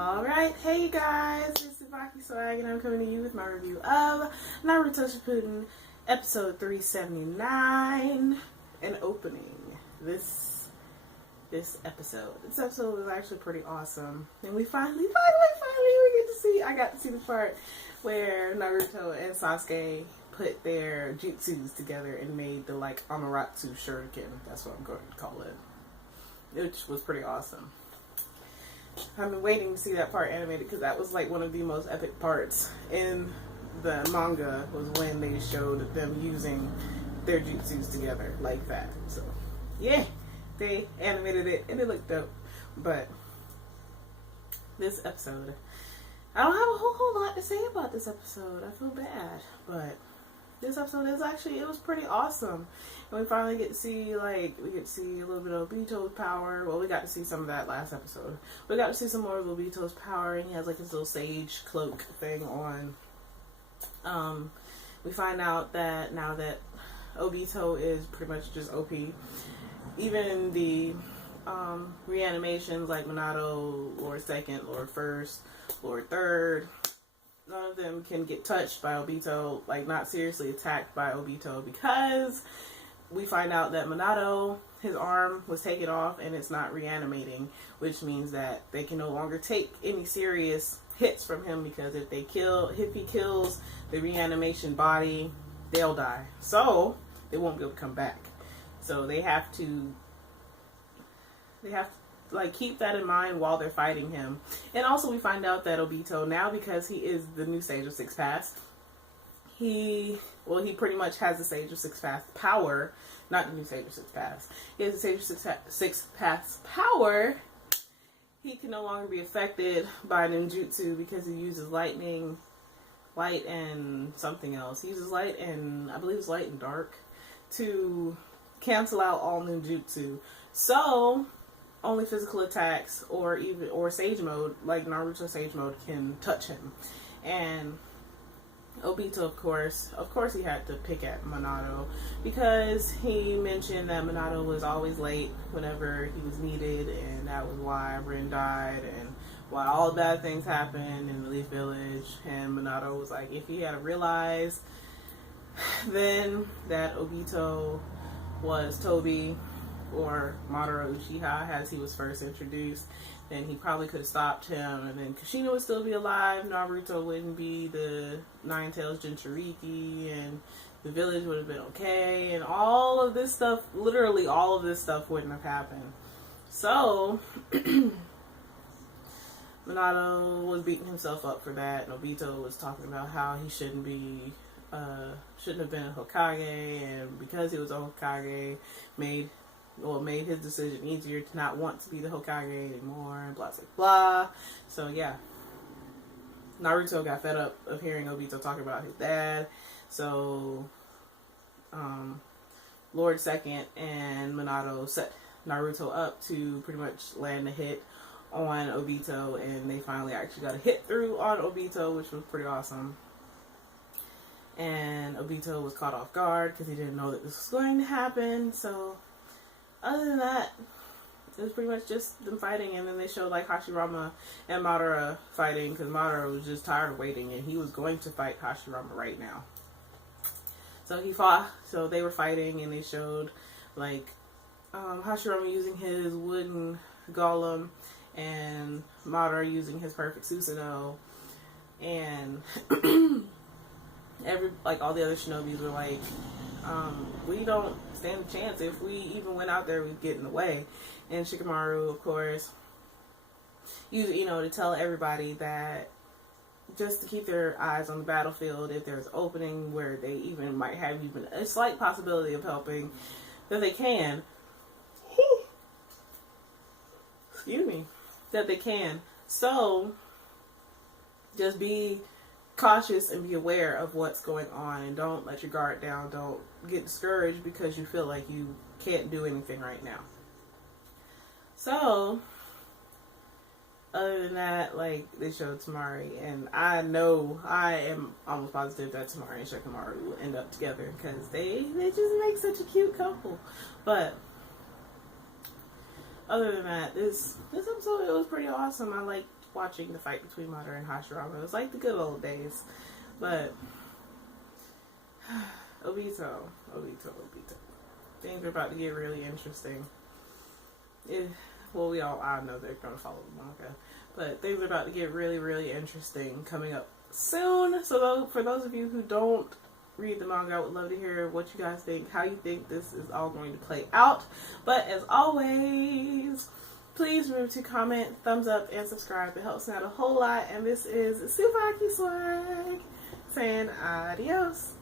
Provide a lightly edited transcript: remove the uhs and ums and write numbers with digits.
Alright, hey guys, it's TsubakiSwagg and I'm coming to you with my review of Naruto Shippuden episode 379 and opening. This episode. This episode was actually pretty awesome. And we finally I got to see the part where Naruto and Sasuke put their jutsus together and made the Amaterasu shuriken. That's what I'm going to call it. Which was pretty awesome. I've been waiting to see that part animated because that was one of the most epic parts in the manga, was when they showed them using their jutsus together like that. So yeah, they animated it and it looked dope. But this episode, I don't have a whole lot to say about this episode. I feel bad, but this episode it was pretty awesome. And we finally get to see, we get to see a little bit of Obito's power. Well, we got to see some of that last episode. We got to see some more of Obito's power, and he has his little sage cloak thing on. We find out that now that Obito is pretty much just OP, even the reanimations like Minato, Lord Second, Lord First, Lord Third, none of them can get touched by Obito, not seriously attacked by Obito, because we find out that Minato, his arm was taken off and it's not reanimating, which means that they can no longer take any serious hits from him, because if he kills the reanimation body, they'll die. So they won't be able to come back. So they have to keep that in mind while they're fighting him. And also we find out that Obito, now because he is the new Sage of Six Paths, he pretty much has the Sage of Six Paths power, not the new Sage of Six Paths. He has the Sage of Six Paths power. He can no longer be affected by ninjutsu because he uses light and something else. He uses light and, I believe it's light and dark, to cancel out all ninjutsu. So only physical attacks or Sage mode, like Naruto Sage mode, can touch him. And Obito, of course he had to pick at Minato, because he mentioned that Minato was always late whenever he was needed, and that was why Rin died and why all the bad things happened in the Leaf Village. And Minato was like, if he had realized then that Obito was Tobi or Madara Uchiha as he was first introduced, then he probably could have stopped him, and then Kushina would still be alive, Naruto wouldn't be the Nine-Tails Jinchuriki, and the village would have been okay, and all of this stuff, literally all of this stuff wouldn't have happened. So Minato was beating himself up for that, and Obito was talking about how he shouldn't have been a Hokage, and because he was a Hokage, made his decision easier to not want to be the Hokage anymore, and blah blah blah. So yeah, Naruto got fed up of hearing Obito talk about his dad. So Lord Second and Minato set Naruto up to pretty much land a hit on Obito, and they finally actually got a hit through on Obito, which was pretty awesome. And Obito was caught off guard because he didn't know that this was going to happen. So other than that, it was pretty much just them fighting, and then they showed Hashirama and Madara fighting, because Madara was just tired of waiting and he was going to fight Hashirama right now. So they were fighting, and they showed Hashirama using his wooden golem and Madara using his perfect Susanoo, and all the other shinobis were we don't stand a chance. If we even went out there, we'd get in the way. And Shikamaru, of course, to tell everybody that just to keep their eyes on the battlefield, if there's an opening where they even might have even a slight possibility of helping, that they can. Excuse me. That they can. So just be cautious and be aware of what's going on, and don't let your guard down. Don't get discouraged because you feel like you can't do anything right now. So other than that, they showed Temari, and I am almost positive that Temari and Shikamaru will end up together, because they just make such a cute couple. But other than that, this episode, it was pretty awesome. I like watching the fight between Madara and Hashirama. It was like the good old days. But Obito. Things are about to get really interesting. We all know they're going to follow the manga, but things are about to get really, really interesting coming up soon. So for those of you who don't read the manga, I would love to hear what you guys think, how you think this is all going to play out. But as always, please remember to comment, thumbs up, and subscribe. It helps me out a whole lot. And this is TsubakiSwagg saying adios.